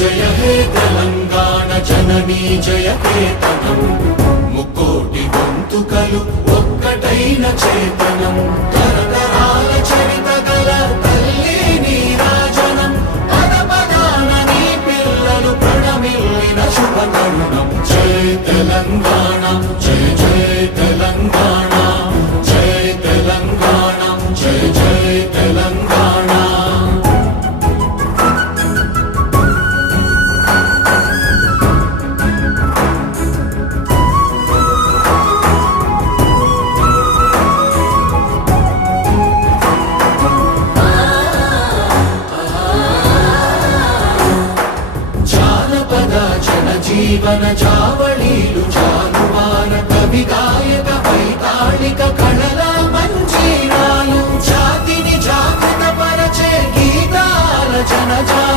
జయ హే తెలంగాణ జననీ జయ కేతనం ముక్కోటి గొంతుకలు ఒక్కటైన చేతనం తరతరాల చరిత గల తల్లి నీరాజనం పద పదాన నీ పిల్లలు ప్రణమిల్లిన శుభ తరుణం జయ తెలంగాణ జయ జయ తెలంగాణ జయ తెలంగాణ జయ జయ తెలంగాణ జీవన జావళీలు జానువార కవి గాయక వైతాళిక కళల మంజీరాలు జాతిని జాగృత పరచే గీతాల జనజాత